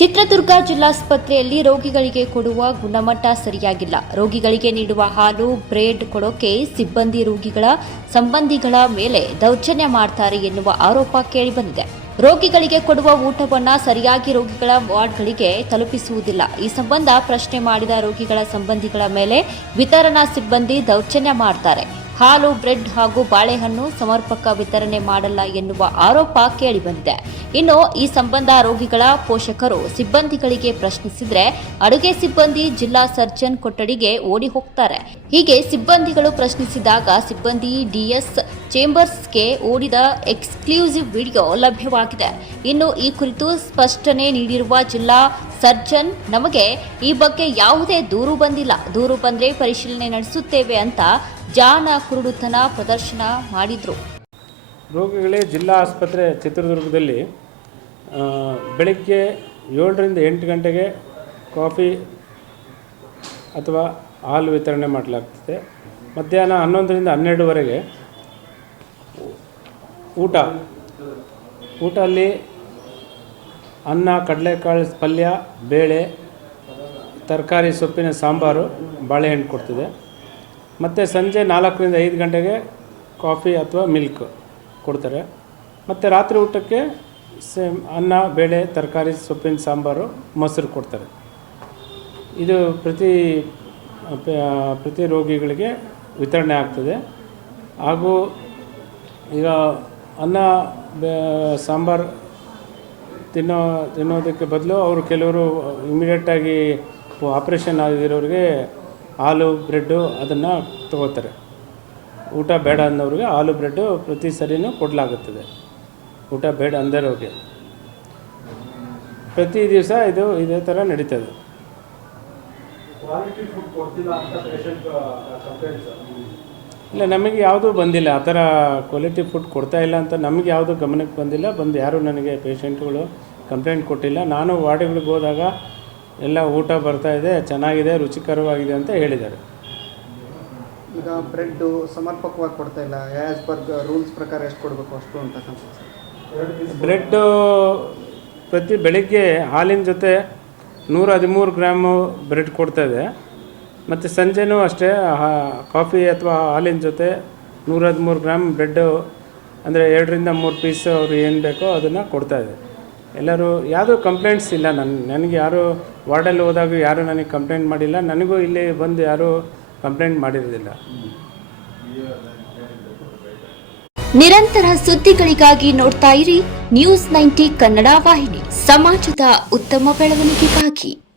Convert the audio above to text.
ಚಿತ್ರದುರ್ಗ ಜಿಲ್ಲಾಸ್ಪತ್ರೆಯಲ್ಲಿ ರೋಗಿಗಳಿಗೆ ಕೊಡುವ ಗುಣಮಟ್ಟ ಸರಿಯಾಗಿಲ್ಲ. ರೋಗಿಗಳಿಗೆ ನೀಡುವ ಹಾಲು, ಬ್ರೆಡ್ ಕೊಡೋಕೆ ಸಿಬ್ಬಂದಿ ರೋಗಿಗಳ ಸಂಬಂಧಿಗಳ ಮೇಲೆ ದೌರ್ಜನ್ಯ ಮಾಡ್ತಾರೆ ಎನ್ನುವ ಆರೋಪ ಕೇಳಿಬಂದಿದೆ. ರೋಗಿಗಳಿಗೆ ಕೊಡುವ ಊಟವನ್ನು ಸರಿಯಾಗಿ ರೋಗಿಗಳ ವಾರ್ಡ್ಗಳಿಗೆ ತಲುಪಿಸುವುದಿಲ್ಲ. ಈ ಸಂಬಂಧ ಪ್ರಶ್ನೆ ಮಾಡಿದ ರೋಗಿಗಳ ಸಂಬಂಧಿಗಳ ಮೇಲೆ ವಿತರಣಾ ಸಿಬ್ಬಂದಿ ದೌರ್ಜನ್ಯ ಮಾಡ್ತಾರೆ. ಹಾಲು, ಬ್ರೆಡ್ ಹಾಗೂ ಬಾಳೆಹಣ್ಣು ಸಮರ್ಪಕ ವಿತರಣೆ ಮಾಡಲ್ಲ ಎನ್ನುವ ಆರೋಪ ಕೇಳಿಬಂದಿದೆ ಇನ್ನು ಈ ಸಂಬಂಧ ರೋಗಿಗಳ ಪೋಷಕರು ಸಿಬ್ಬಂದಿಗಳಿಗೆ ಪ್ರಶ್ನಿಸಿದ್ರೆ ಅಡುಗೆ ಸಿಬ್ಬಂದಿ ಜಿಲ್ಲಾ ಸರ್ಜನ್ ಕೊಠಡಿಗೆ ಓಡಿ ಹೋಗ್ತಾರೆ. ಹೀಗೆ ಸಿಬ್ಬಂದಿಗಳು ಪ್ರಶ್ನಿಸಿದಾಗ ಸಿಬ್ಬಂದಿ ಡಿಎಸ್ ಚೇಂಬರ್ಸ್ಗೆ ಓಡಿದ ಎಕ್ಸ್ಕ್ಲೂಸಿವ್ ವಿಡಿಯೋ ಲಭ್ಯವಾಗಿದೆ. ಇನ್ನು ಈ ಕುರಿತು ಸ್ಪಷ್ಟನೆ ನೀಡಿರುವ ಜಿಲ್ಲಾ ಸರ್ಜನ್, ನಮಗೆ ಈ ಬಗ್ಗೆ ಯಾವುದೇ ದೂರು ಬಂದಿಲ್ಲ. ದೂರು ಬಂದರೆ ಪರಿಶೀಲನೆ ನಡೆಸುತ್ತೇವೆ ಅಂತ ಜಾನ ಕುರುಡುತನ ಪ್ರದರ್ಶನ ಮಾಡಿದರು. ರೋಗಿಗಳೇ ಜಿಲ್ಲಾ ಆಸ್ಪತ್ರೆ ಚಿತ್ರದುರ್ಗದಲ್ಲಿ ಬೆಳಿಗ್ಗೆ ಏಳರಿಂದ ಎಂಟು ಗಂಟೆಗೆ ಕಾಫಿ ಅಥವಾ ಹಾಲು ವಿತರಣೆ ಮಾಡಲಾಗ್ತದೆ. ಮಧ್ಯಾಹ್ನ ಹನ್ನೊಂದರಿಂದ ಹನ್ನೆರಡುವರೆಗೆ ಊಟ. ಊಟ ಅಲ್ಲಿ ಅನ್ನ, ಕಡಲೆಕಾಳು, ಪಲ್ಯ, ಬೇಳೆ, ತರಕಾರಿ, ಸೊಪ್ಪಿನ ಸಾಂಬಾರು, ಬಾಳೆಹಣ್ಣು ಕೊಡ್ತದೆ. ಮತ್ತು ಸಂಜೆ ನಾಲ್ಕರಿಂದ ಐದು ಗಂಟೆಗೆ ಕಾಫಿ ಅಥವಾ ಮಿಲ್ಕ್ ಕೊಡ್ತಾರೆ. ಮತ್ತು ರಾತ್ರಿ ಊಟಕ್ಕೆ ಸೇಮ್ ಅನ್ನ, ಬೇಳೆ, ತರಕಾರಿ, ಸೊಪ್ಪಿನ ಸಾಂಬಾರು, ಮೊಸರು ಕೊಡ್ತಾರೆ. ಇದು ಪ್ರತಿ ಪ್ರತಿ ರೋಗಿಗಳಿಗೆ ವಿತರಣೆ ಆಗ್ತದೆ. ಹಾಗೂ ಈಗ ಅನ್ನ ಸಾಂಬಾರು ತಿನ್ನೋ, ತಿನ್ನೋದಕ್ಕೆ ಬದಲು ಅವರು ಕೆಲವರು ಇಮಿಡಿಯೇಟಾಗಿ ಆಪ್ರೇಷನ್ ಆಗಿರೋರಿಗೆ ಹಾಲು ಬ್ರೆಡ್ಡು ಅದನ್ನು ತಗೋತಾರೆ. ಊಟ ಬೇಡ ಅನ್ನೋರಿಗೆ ಹಾಲು ಬ್ರೆಡ್ಡು ಪ್ರತಿ ಸರಿನೂ ಕೊಡಲಾಗುತ್ತದೆ. ಊಟ ಬೇಡ ಅಂದರೋಗೆ ಪ್ರತಿ ದಿವಸ ಇದು ಇದೇ ಥರ ನಡೀತದೆ. ಇಲ್ಲ ನಮಗೆ ಯಾವುದೂ ಬಂದಿಲ್ಲ. ಆ ಥರ ಕ್ವಾಲಿಟಿ ಫುಡ್ ಕೊಡ್ತಾ ಇಲ್ಲ ಅಂತ ನಮಗೆ ಯಾವುದೂ ಗಮನಕ್ಕೆ ಬಂದಿಲ್ಲ. ಬಂದು ಯಾರೂ ನನಗೆ ಪೇಷಂಟ್ಗಳು ಕಂಪ್ಲೇಂಟ್ ಕೊಟ್ಟಿಲ್ಲ. ನಾನು ವಾರ್ಡ್ಗಳಿಗೆ ಹೋದಾಗ ಎಲ್ಲ ಊಟ ಬರ್ತಾ ಇದೆ ಚೆನ್ನಾಗಿದೆ ರುಚಿಕರವಾಗಿದೆ ಅಂತ ಹೇಳಿದ್ದಾರೆ. ಈಗ ಬ್ರೆಡ್ಡು ಸಮರ್ಪಕವಾಗಿ ಕೊಡ್ತಾ ಇಲ್ಲ ಆ್ಯಸ್ ಪರ್ ರೂಲ್ಸ್ ಪ್ರಕಾರ ಎಷ್ಟು ಕೊಡಬೇಕು ಅಷ್ಟು ಅಂತ ಬ್ರೆಡ್ಡು ಪ್ರತಿ ಬೆಳಿಗ್ಗೆ ಹಾಲಿನ ಜೊತೆ ನೂರ ಹದಿಮೂರು ಗ್ರಾಮು ಬ್ರೆಡ್ ಕೊಡ್ತಾ ಇದೆ. ಮತ್ತು ಸಂಜೆನೂ ಅಷ್ಟೇ ಕಾಫಿ ಅಥವಾ ಹಾಲಿನ ಜೊತೆ ನೂರ ಹದಿಮೂರು ಗ್ರಾಮ್ ಬ್ರೆಡ್ಡು ಅಂದರೆ ಎರಡರಿಂದ ಮೂರು ಪೀಸ್ ಅವ್ರು ಏನು ಬೇಕೋ ಅದನ್ನು ಕೊಡ್ತಾ ಇದೆ. ಎಲ್ಲರೂ ಯಾವುದೂ ಕಂಪ್ಲೇಂಟ್ಸ್ ಇಲ್ಲ. ನನ್ನ ನನಗೆ ಯಾರೂ ವಾರ್ಡಲ್ಲಿ ಹೋದಾಗ ಯಾರೂ ನನಗೆ ಕಂಪ್ಲೇಂಟ್ ಮಾಡಿಲ್ಲ. ನನಗೂ ಇಲ್ಲಿ ಬಂದು ಯಾರೂ ಕಂಪ್ಲೇಂಟ್ ಮಾಡಿರೋದಿಲ್ಲ. ನಿರಂತರ ಸುದ್ದಿಗಳಿಗಾಗಿ ನೋಡ್ತಾ ಇರಿ. ನ್ಯೂಸ್ ನೈಂಟಿ ಕನ್ನಡ ವಾಹಿನಿ. ಸಮಾಜದ ಉತ್ತಮ ಬೆಳವಣಿಗೆಗಾಗಿ.